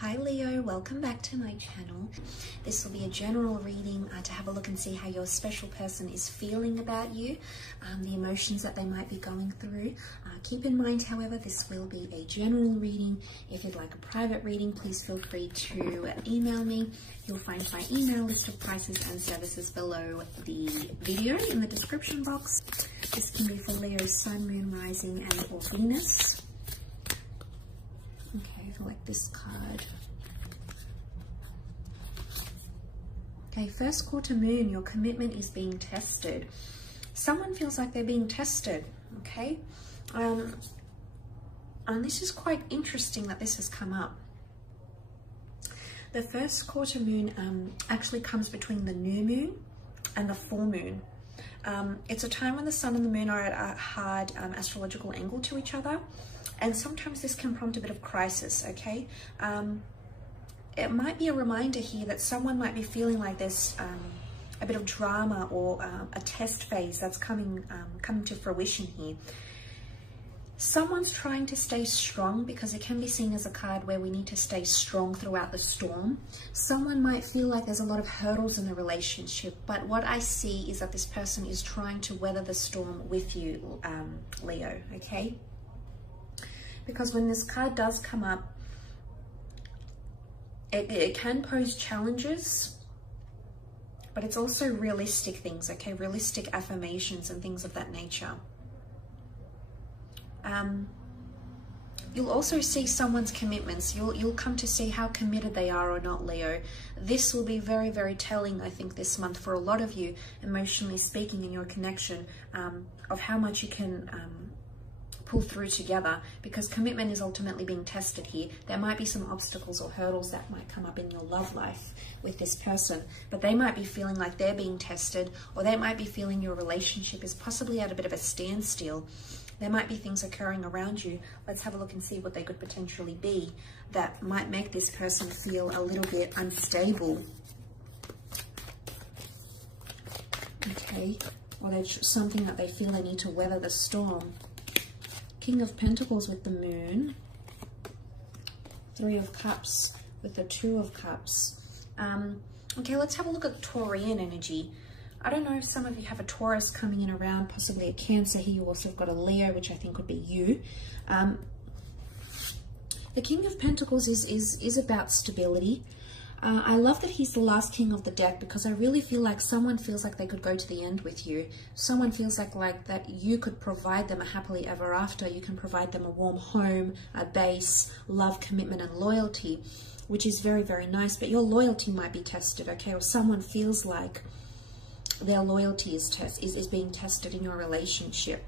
Hi Leo, welcome back to my channel. This will be a general reading to have a look and see how your special person is feeling about you, the emotions that they might be going through. Keep in mind, however, this will be a general reading. If you'd like a private reading, please feel free to email me. You'll find my email, list of prices and services below the video in the description box. This can be for Leo's Sun, Moon, Rising and or Venus. Okay, I like this card. Okay, first quarter moon, your commitment is being tested. Someone feels like they're being tested, okay? And this is quite interesting that this has come up. The first quarter moon actually comes between the new moon and the full moon. It's a time when the sun and the moon are at a hard astrological angle to each other. And sometimes this can prompt a bit of crisis, okay? It might be a reminder here that someone might be feeling like there's a bit of drama or a test phase that's coming to fruition here. Someone's trying to stay strong because it can be seen as a card where we need to stay strong throughout the storm. Someone might feel like there's a lot of hurdles in the relationship, but what I see is that this person is trying to weather the storm with you, Leo, okay? Because when this card does come up, it can pose challenges, but it's also realistic things, okay? Realistic affirmations and things of that nature. You'll also see someone's commitments. You'll come to see how committed they are or not, Leo. This will be very, very telling, I think, this month for a lot of you, emotionally speaking, in your connection, of how much you can pull through together, because commitment is ultimately being tested here. There might be some obstacles or hurdles that might come up in your love life with this person, but they might be feeling like they're being tested, or they might be feeling your relationship is possibly at a bit of a standstill. There might be things occurring around you. Let's have a look and see what they could potentially be that might make this person feel a little bit unstable. Okay, or there's something that they feel they need to weather the storm. King of Pentacles with the Moon, Three of Cups with the Two of Cups. Okay, let's have a look at Taurian energy. I don't know if some of you have a Taurus coming in around, possibly a Cancer here. You also have got a Leo, which I think would be you. The King of Pentacles is about stability. I love that he's the last king of the deck, because I really feel like someone feels like they could go to the end with you. Someone feels like that you could provide them a happily ever after. You can provide them a warm home, a base, love, commitment, and loyalty, which is very, very nice. But your loyalty might be tested, okay? Or someone feels like their loyalty is being tested in your relationship.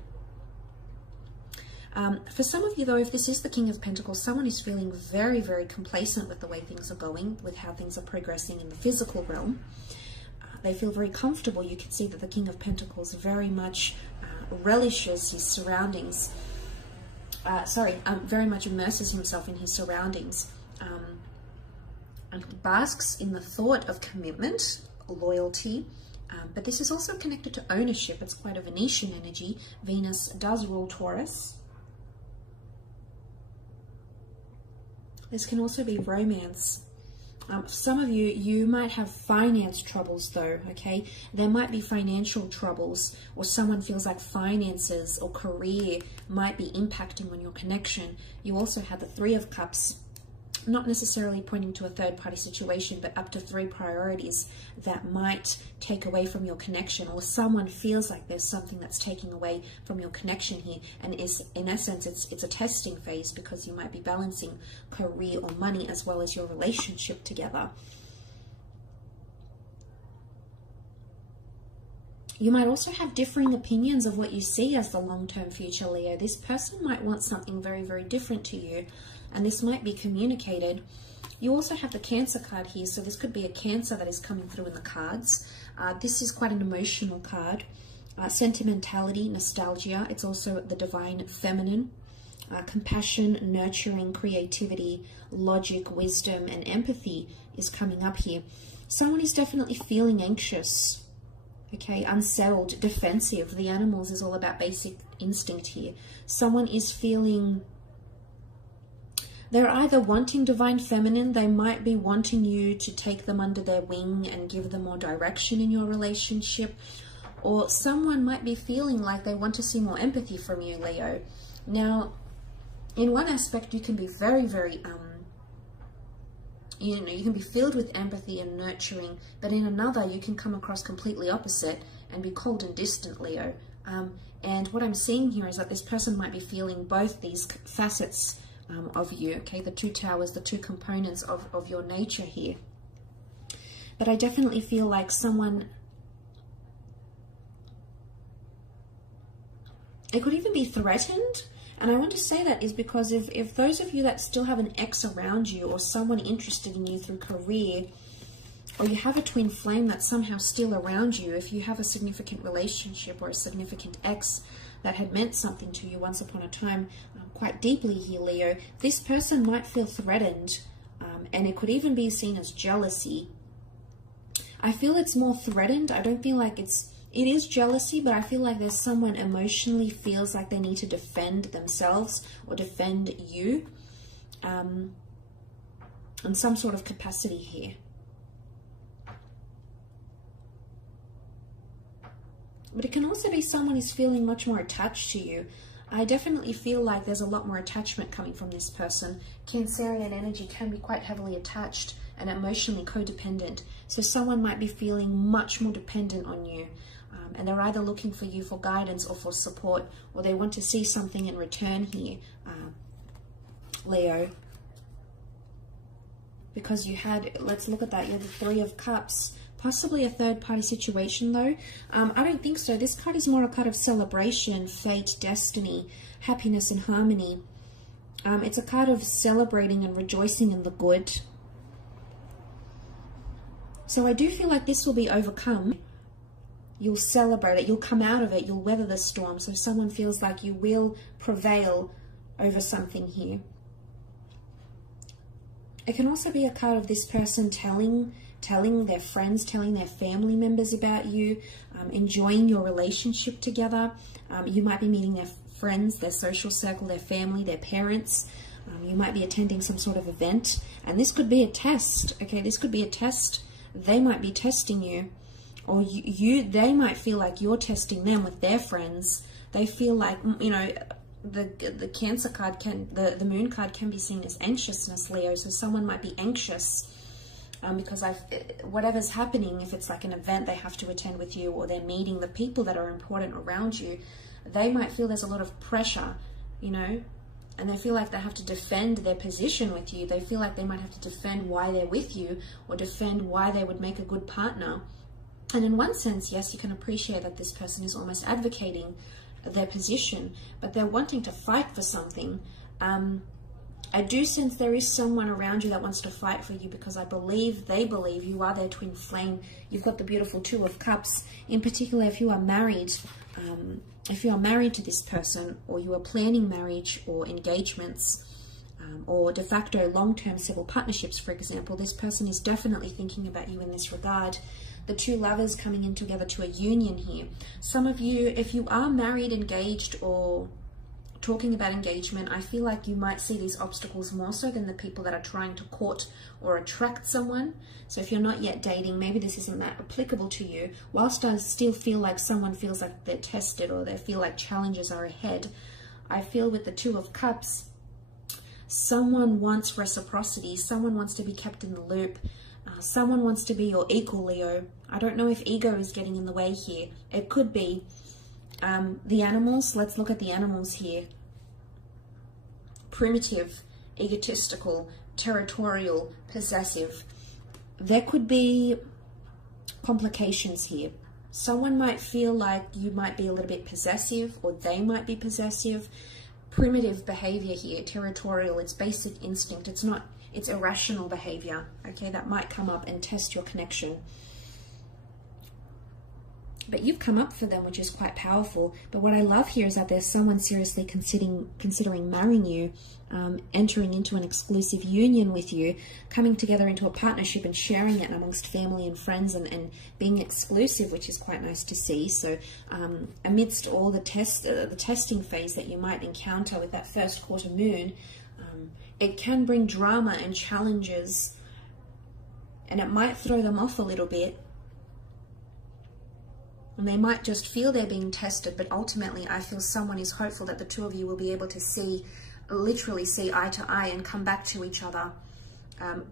For some of you, though, if this is the King of Pentacles, someone is feeling very, very complacent with the way things are going, with how things are progressing in the physical realm. They feel very comfortable. You can see that the King of Pentacles very much relishes his surroundings. Very much immerses himself in his surroundings. And he basks in the thought of commitment, loyalty. But this is also connected to ownership. It's quite a Venetian energy. Venus does rule Taurus. This can also be romance. Some of you might have finance troubles though, okay? There might be financial troubles, or someone feels like finances or career might be impacting on your connection. You also have the Three of Cups, not necessarily pointing to a third-party situation, but up to 3 priorities that might take away from your connection, or someone feels like there's something that's taking away from your connection here, and is, in essence, it's a testing phase, because you might be balancing career or money as well as your relationship together. You might also have differing opinions of what you see as the long-term future, Leo. This person might want something very, very different to you, and this might be communicated. You also have the Cancer card here, so this could be a Cancer that is coming through in the cards. This is quite an emotional card. Sentimentality, nostalgia. It's also the divine feminine. Compassion, nurturing, creativity, logic, wisdom, and empathy is coming up here. Someone is definitely feeling anxious, okay, unsettled, defensive. The animals is all about basic instinct here. Someone is feeling They're either wanting divine feminine, they might be wanting you to take them under their wing and give them more direction in your relationship, or someone might be feeling like they want to see more empathy from you, Leo. Now, in one aspect, you can be very, very, you know, you can be filled with empathy and nurturing, but in another, you can come across completely opposite and be cold and distant, Leo. And what I'm seeing here is that this person might be feeling both these facets of you, okay, the two towers, the two components of your nature here. But I definitely feel like someone, it could even be threatened. And I want to say that is because if those of you that still have an ex around you, or someone interested in you through career, or you have a twin flame that's somehow still around you, if you have a significant relationship or a significant ex that had meant something to you once upon a time, quite deeply here, Leo, this person might feel threatened, and it could even be seen as jealousy. I feel it's more threatened. I don't feel like it is jealousy, but I feel like there's someone emotionally feels like they need to defend themselves or defend you in some sort of capacity here. But it can also be someone is feeling much more attached to you. I definitely feel like there's a lot more attachment coming from this person. Cancerian energy can be quite heavily attached and emotionally codependent. So someone might be feeling much more dependent on you. And they're either looking for you for guidance or for support, or they want to see something in return here, Leo. Because you had, let's look at that, you have the Three of Cups. Possibly a third-party situation, though. I don't think so. This card is more a card of celebration, fate, destiny, happiness, and harmony. It's a card of celebrating and rejoicing in the good. So I do feel like this will be overcome. You'll celebrate it. You'll come out of it. You'll weather the storm. So someone feels like you will prevail over something here. It can also be a card of this person telling their friends, telling their family members about you, enjoying your relationship together. You might be meeting their friends, their social circle, their family, their parents. You might be attending some sort of event. And this could be a test, okay? This could be a test. They might be testing you. Or they might feel like you're testing them with their friends. They feel like, you know, the Cancer card the Moon card can be seen as anxiousness, Leo. So someone might be anxious because whatever's happening, if it's like an event they have to attend with you, or they're meeting the people that are important around you, they might feel there's a lot of pressure, you know, and they feel like they have to defend their position with you. They feel like they might have to defend why they're with you, or defend why they would make a good partner. And in one sense, yes, you can appreciate that this person is almost advocating their position, but they're wanting to fight for something. I do sense there is someone around you that wants to fight for you, because they believe you are their twin flame. You've got the beautiful Two of Cups. In particular, if you are married, to this person, or you are planning marriage or engagements, or de facto long-term civil partnerships, for example, this person is definitely thinking about you in this regard. The two lovers coming in together to a union here. Some of you, if you are married, engaged, or talking about engagement, I feel like you might see these obstacles more so than the people that are trying to court or attract someone. So if you're not yet dating, maybe this isn't that applicable to you. Whilst I still feel like someone feels like they're tested, or they feel like challenges are ahead, I feel with the Two of Cups, someone wants reciprocity. Someone wants to be kept in the loop. Someone wants to be your equal, Leo. I don't know if ego is getting in the way here. It could be. The animals, let's look at the animals here. Primitive, egotistical, territorial, possessive. There could be complications here. Someone might feel like you might be a little bit possessive, or they might be possessive. Primitive behavior here, territorial, it's basic instinct. It's irrational behavior, okay, that might come up and test your connection. But you've come up for them, which is quite powerful. But what I love here is that there's someone seriously considering marrying you, entering into an exclusive union with you, coming together into a partnership and sharing it amongst family and friends, and being exclusive, which is quite nice to see. So amidst all the testing phase that you might encounter with that first quarter moon, it can bring drama and challenges, and it might throw them off a little bit. And they might just feel they're being tested, but ultimately I feel someone is hopeful that the two of you will be able to literally see eye to eye and come back to each other,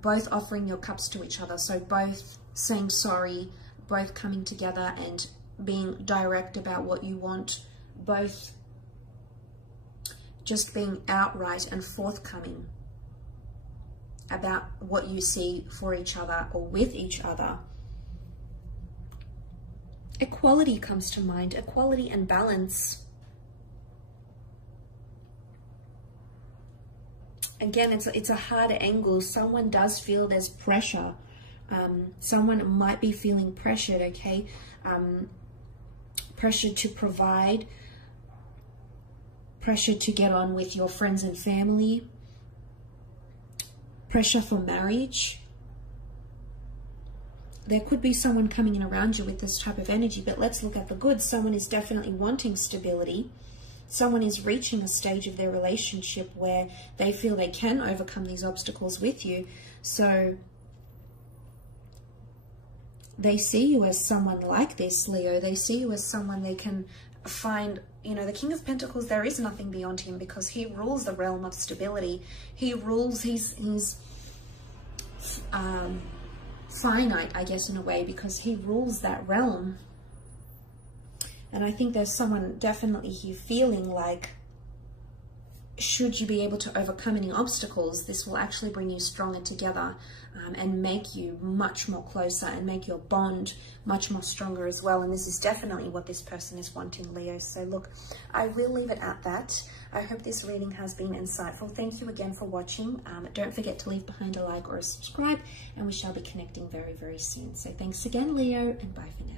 both offering your cups to each other. So both saying sorry, both coming together and being direct about what you want, both just being outright and forthcoming about what you see for each other or with each other. Equality comes to mind, equality and balance. Again, it's a hard angle. Someone does feel there's pressure. Someone might be feeling pressured, okay? Pressure to provide, pressure to get on with your friends and family, pressure for marriage. There could be someone coming in around you with this type of energy, but let's look at the good. Someone is definitely wanting stability. Someone is reaching a stage of their relationship where they feel they can overcome these obstacles with you. So they see you as someone like this, Leo. They see you as someone they can find, you know, the King of Pentacles, there is nothing beyond him because he rules the realm of stability. He rules, he's finite, I guess, in a way, because he rules that realm. And I think there's someone definitely here feeling like, should you be able to overcome any obstacles, this will actually bring you stronger together, and make you much more closer and make your bond much more stronger as well. And this is definitely what this person is wanting, Leo. So look, I will leave it at that. I hope this reading has been insightful. Thank you again for watching. Don't forget to leave behind a like or a subscribe, and we shall be connecting very, very soon. So thanks again, Leo, and bye for now.